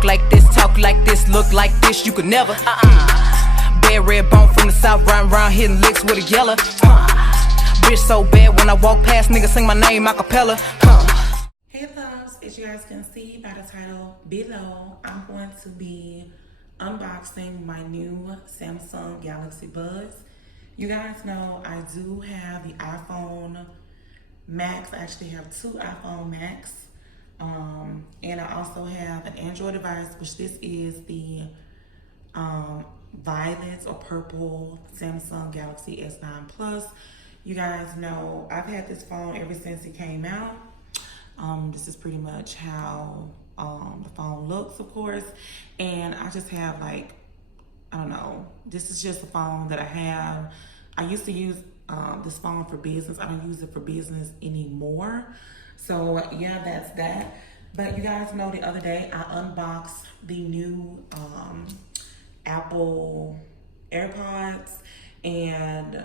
walk like this, talk like this, look like this, you could never. Bad red bone from the south, riding around hitting licks with a yellow. Bitch so bad when I walk past, niggas sing my name a cappella. Hey loves, as you guys can see by the title below, I'm going to be unboxing my new Samsung Galaxy Buds. You guys know I do have the iPhone Max. I actually have two iPhone Max. And I also have an Android device, which this is the violet or purple Samsung Galaxy S9 Plus. You guys know I've had this phone ever since it came out. This is pretty much how the phone looks, of course. And I just have like, I don't know, this is just a phone that I have. I used to use this phone for business. I don't use it for business anymore. So yeah, that's that. But you guys know the other day I unboxed the new Apple Airpods. And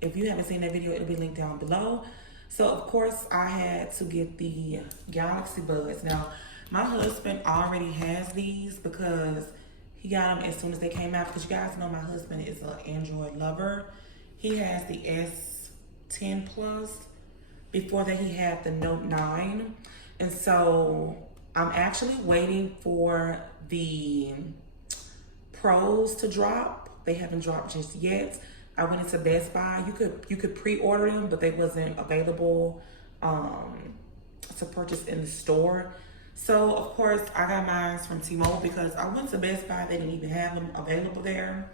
if you haven't seen that video, it'll be linked down below. So of course I had to get the Galaxy Buds. Now my husband already has these because he got them as soon as they came out. Because you guys know my husband is an Android lover. He has the S10 Plus. Before that he had the Note 9. And so I'm actually waiting for the Pros to drop. They haven't dropped just yet. I went into Best Buy. You could pre-order them, but they wasn't available to purchase in the store. So of course I got mine from T-Mobile because I went to Best Buy. They didn't even have them available there.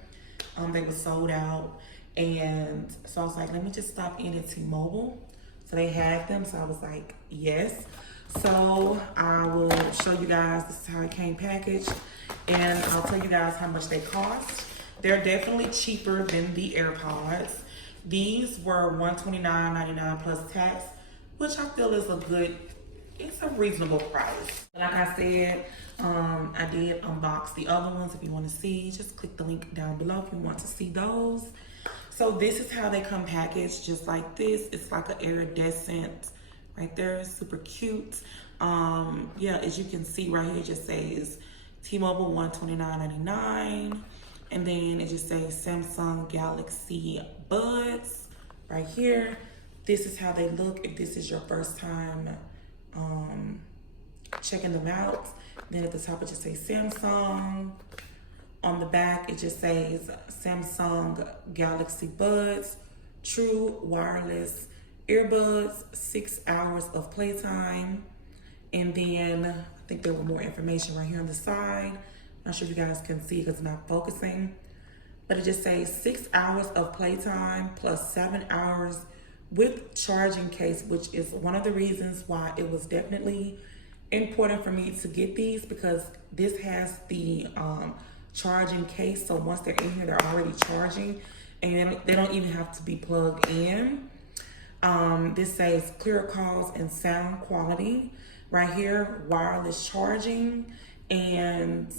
They were sold out. And so I was like, let me just stop in at T-Mobile. So they had them. So I was like, yes. So I will show you guys, this is how it came packaged. And I'll tell you guys how much they cost. They're definitely cheaper than the AirPods. These were $129.99 plus tax, which I feel is it's a reasonable price. Like I said, I did unbox the other ones. If you want to see, just click the link down below if you want to see those. So this is how they come packaged, just like this. It's like an iridescent right there, super cute. Yeah, as you can see right here, it just says T-Mobile $129.99. And then it just says Samsung Galaxy Buds right here. This is how they look if this is your first time checking them out. Then at the top it just says Samsung. On the back it just says Samsung Galaxy Buds, true wireless earbuds, 6 hours of playtime. And then I think there was more information right here on the side. Not sure if you guys can see because it's not focusing, but it just says 6 hours of playtime plus 7 hours with charging case, which is one of the reasons why it was definitely important for me to get these, because this has the charging case. So once they're in here, they're already charging and they don't even have to be plugged in. This says clear calls and sound quality. Right here, wireless charging and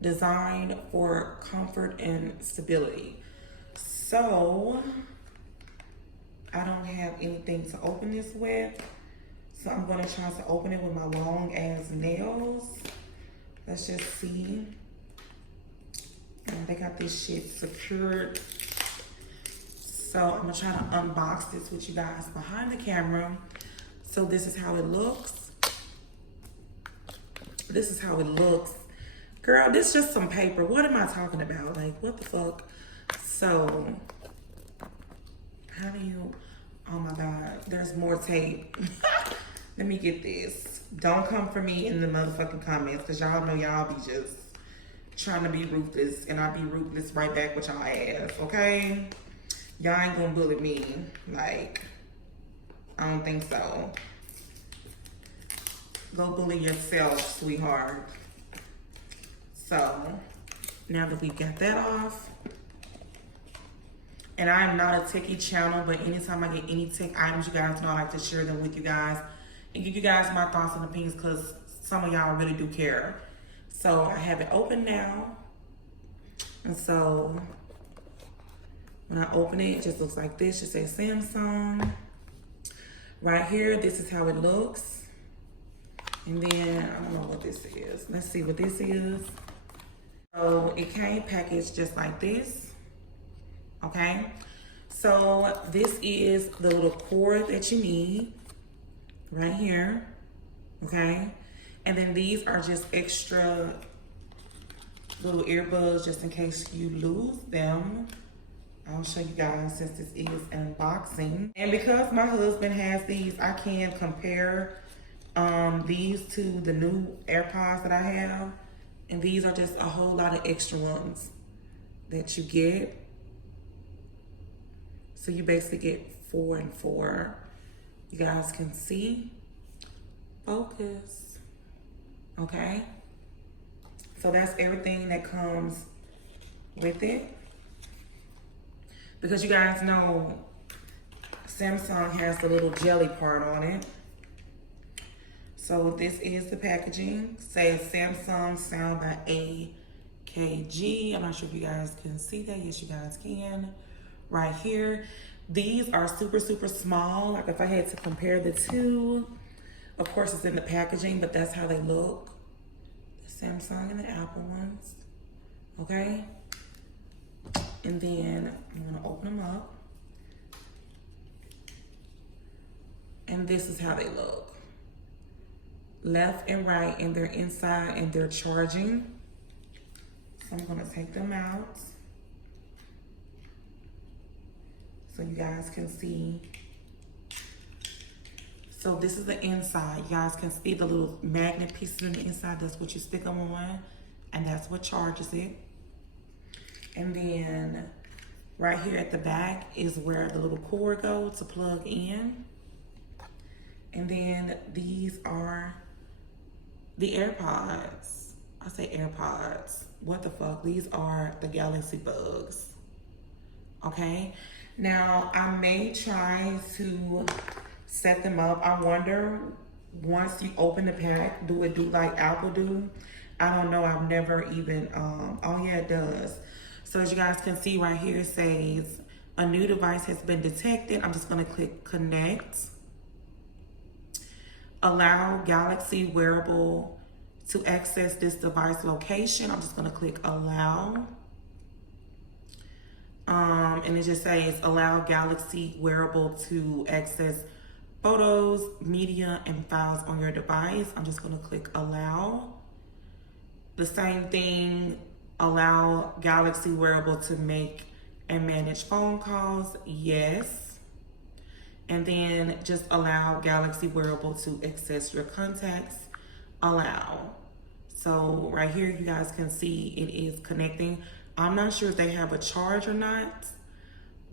designed for comfort and stability. So I don't have anything to open this with. So I'm gonna try to open it with my long ass nails. Let's just see. And they got this shit secured. So I'm gonna try to unbox this with you guys behind the camera. So this is how it looks. This is how it looks. Girl, this is just some paper. What am I talking about? Like, what the fuck? So, how do you, oh my God, there's more tape. Let me get this. Don't come for me in the motherfucking comments, because y'all know y'all be just trying to be ruthless, and I'll be ruthless right back with y'all ass, okay? Y'all ain't gonna bully me. Like, I don't think so. Go bully yourself, sweetheart. So, now that we got that off, and I am not a techie channel, but anytime I get any tech items, you guys know I like to share them with you guys and give you guys my thoughts and opinions, because some of y'all really do care. So I have it open now. And so when I open it, it just looks like this. It says Samsung. Right here, this is how it looks. And then, I don't know what this this is. Let's see what this is. So it came packaged just like this, okay? So this is the little cord that you need right here, okay? And then these are just extra little earbuds just in case you lose them. I'll show you guys since this is an unboxing. And because my husband has these, I can compare these to the new AirPods that I have. And these are just a whole lot of extra ones that you get. So you basically get 4 and 4. You guys can see. Focus. Okay. So that's everything that comes with it. Because you guys know Samsung has the little jelly part on it. So this is the packaging. Says Samsung Sound by AKG. I'm not sure if you guys can see that. Yes, you guys can. Right here. These are super, super small. Like if I had to compare the two, of course it's in the packaging, but that's how they look. The Samsung and the Apple ones. Okay. And then I'm gonna open them up. And this is how they look. Left and right, and they're inside and they're charging. So I'm gonna take them out so you guys can see. So this is the inside. You guys can see the little magnet pieces on the inside. That's what you stick them on, and that's what charges it. And then right here at the back is where the little cord goes to plug in. And then these are the AirPods. I say AirPods. What the fuck? These are the Galaxy Buds. Okay. Now I may try to set them up. I wonder, once you open the pack, do it do like Apple do? I don't know. I've never even, oh yeah, it does. So as you guys can see right here, it says a new device has been detected. I'm just gonna click connect. Allow Galaxy wearable to access this device location. I'm just gonna click allow. And it just says allow Galaxy wearable to access photos, media, and files on your device. I'm just gonna click allow. The same thing, allow Galaxy wearable to make and manage phone calls, yes. And then just allow Galaxy wearable to access your contacts, allow. So right here, you guys can see it is connecting. I'm not sure if they have a charge or not,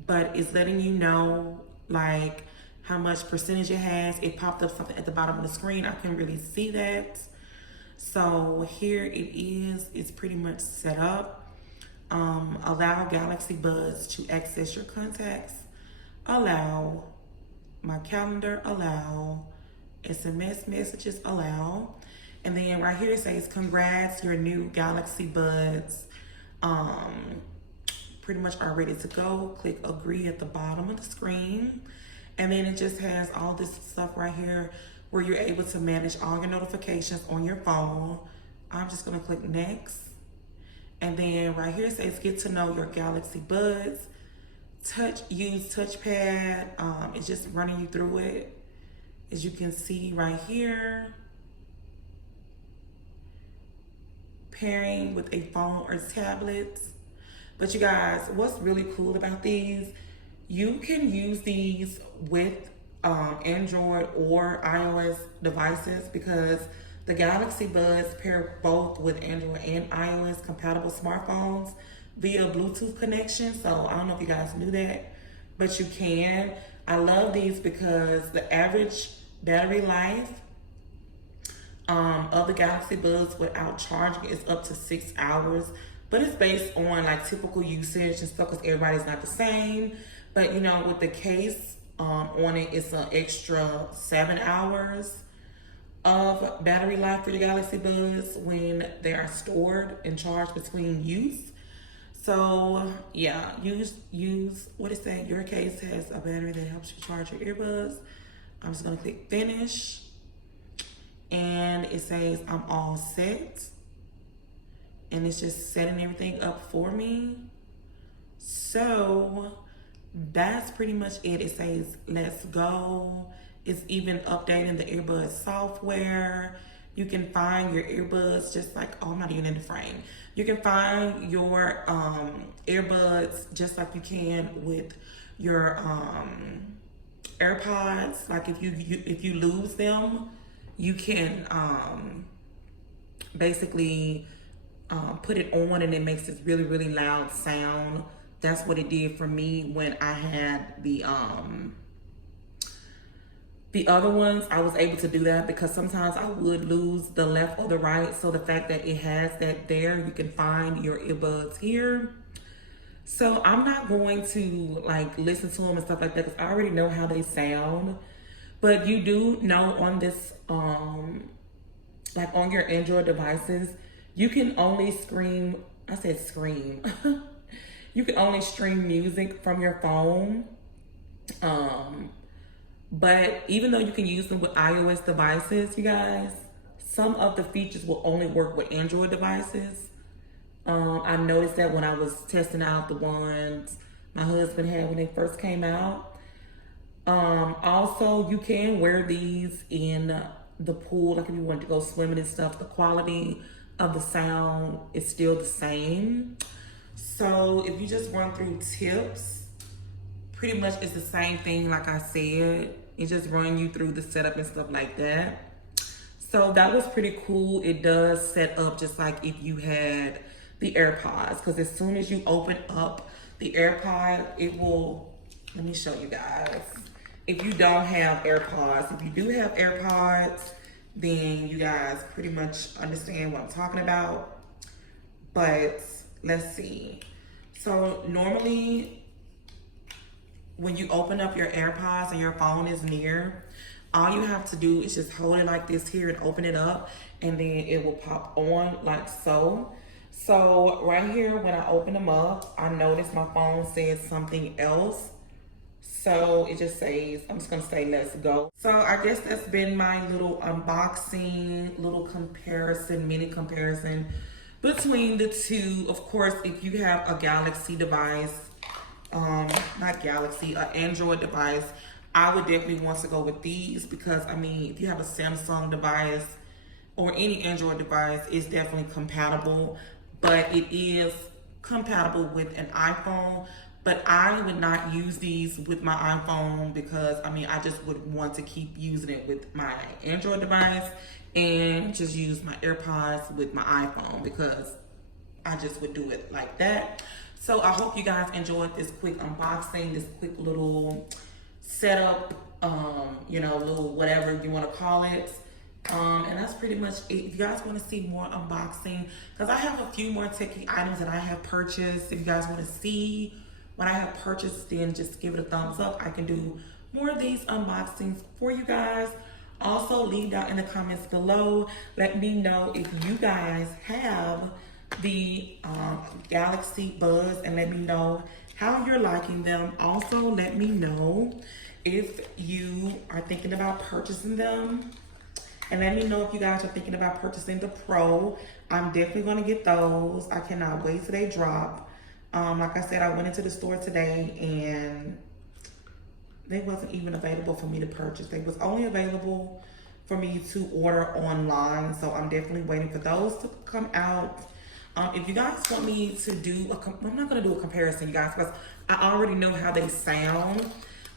but it's letting you know like how much percentage it has. It popped up something at the bottom of the screen. I couldn't really see that. So here it is. It's pretty much set up. Allow Galaxy Buds to access your contacts, allow. My calendar, allow. SMS messages, allow. And then right here it says, congrats, your new Galaxy Buds pretty much are ready to go. Click agree at the bottom of the screen. And then it just has all this stuff right here where you're able to manage all your notifications on your phone. I'm just gonna click next. And then right here it says, get to know your Galaxy Buds. Use touchpad. It's just running you through it. As you can see right here. Pairing with a phone or tablet. But you guys, what's really cool about these, you can use these with Android or iOS devices, because the Galaxy Buds pair both with Android and iOS compatible smartphones via Bluetooth connection. So I don't know if you guys knew that, but you can. I love these because the average battery life of the Galaxy Buds without charging is up to 6 hours. But it's based on like typical usage and stuff, because everybody's not the same. But you know, with the case on it, it's an extra 7 hours of battery life for the Galaxy Buds when they are stored and charged between use. So yeah, use what it say, your case has a battery that helps you charge your earbuds. I'm just gonna click finish. and it says I'm all set, and it's just setting everything up for me. So that's pretty much it. It says let's go. It's even updating the earbuds software. You can find your earbuds just like, oh, I'm not even in the frame. You can find your earbuds just like you can with your AirPods. Like if you lose them, you can basically put it on and it makes this really, really loud sound. That's what it did for me when I had the other ones. I was able to do that because sometimes I would lose the left or the right. So the fact that it has that there, you can find your earbuds here. So I'm not going to like listen to them and stuff like that because I already know how they sound. But you do know on this, like on your Android devices, you can only stream, I said scream. You can only stream music from your phone. But even though you can use them with iOS devices, you guys, some of the features will only work with Android devices. I noticed that when I was testing out the ones my husband had when they first came out. Also, you can wear these in the pool, like if you want to go swimming and stuff. The quality of the sound is still the same. So if you just run through tips, pretty much it's the same thing like I said. It just run you through the setup and stuff like that. So that was pretty cool. It does set up just like if you had the AirPods, because as soon as you open up the AirPod, it will, let me show you guys. If you don't have AirPods, if you do have AirPods, then you guys pretty much understand what I'm talking about. But let's see. So normally when you open up your AirPods and your phone is near, all you have to do is just hold it like this here and open it up, and then it will pop on like so. So right here, when I open them up, I noticed my phone says something else. So it just says, I'm just gonna say, let's go. So I guess that's been my little unboxing, little comparison, mini comparison between the two. Of course, if you have a Galaxy device, not Galaxy, an Android device, I would definitely want to go with these because, I mean, if you have a Samsung device or any Android device, it's definitely compatible, but it is compatible with an iPhone. But I would not use these with my iPhone because, I mean, I just would want to keep using it with my Android device and just use my AirPods with my iPhone because I just would do it like that. So I hope you guys enjoyed this quick unboxing, this quick little setup, you know, little whatever you want to call it. And that's pretty much it. If you guys want to see more unboxing, because I have a few more techie items that I have purchased. If you guys want to see what I have purchased, then just give it a thumbs up. I can do more of these unboxings for you guys. Also, leave down in the comments below. Let me know if you guys have the Galaxy Buds, and let me know how you're liking them. Also, let me know if you are thinking about purchasing them, and let me know if you guys are thinking about purchasing the Pro. I'm definitely going to get those. I cannot wait till they drop. Like I said, I went into the store today and they wasn't even available for me to purchase. They was only available for me to order online, so I'm definitely waiting for those to come out. If you guys want me to do I'm not going to do a comparison, you guys, because I already know how they sound.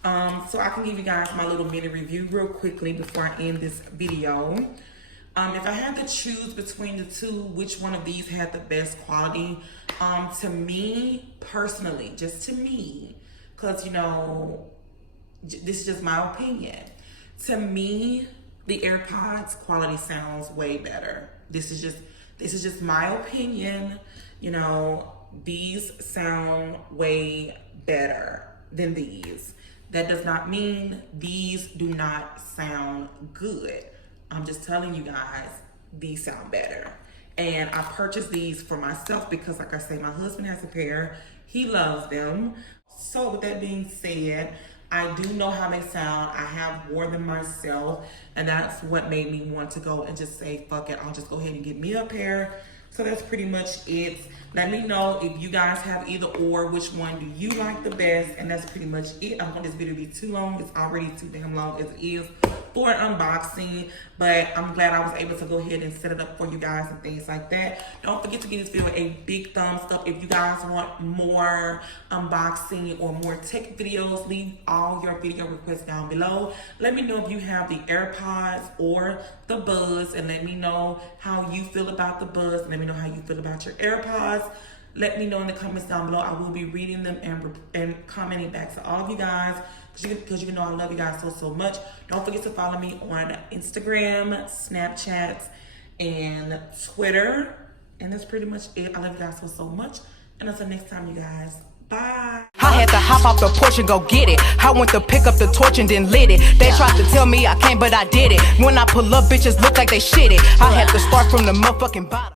So I can give you guys my little mini review real quickly before I end this video. If I had to choose between the two, which one of these had the best quality? To me, personally, just to me, because, you know, this is just my opinion. To me, the AirPods quality sounds way better. This is just my opinion. You know, these sound way better than these. That does not mean these do not sound good. I'm just telling you guys, these sound better. And I purchased these for myself because, like I say, my husband has a pair. He loves them. So with that being said, I do know how they sound. I have wore them myself, and that's what made me want to go and just say, fuck it, I'll just go ahead and get me a pair. So that's pretty much it. Let me know if you guys have either or, which one do you like the best, and that's pretty much it. I don't want this video to be too long. It's already too damn long as it is for an unboxing, but I'm glad I was able to go ahead and set it up for you guys and things like that. Don't forget to give this video a big thumbs up. If you guys want more unboxing or more tech videos, leave all your video requests down below. Let me know if you have the AirPods or the Buds, and let me know how you feel about the Buds, and let me know how you feel about your AirPods. Let me know in the comments down below. I will be reading them and commenting back to all of you guys, because you know I love you guys so much. Don't forget to follow me on Instagram, Snapchat, and Twitter. And that's pretty much it. I love you guys so much. And until next time, you guys, bye. I had to hop off the porch and go get it. I went to pick up the torch and then lit it. They tried to tell me I can't, but I did it. When I pull up, bitches look like they shit it. I had to start from the motherfucking bottom.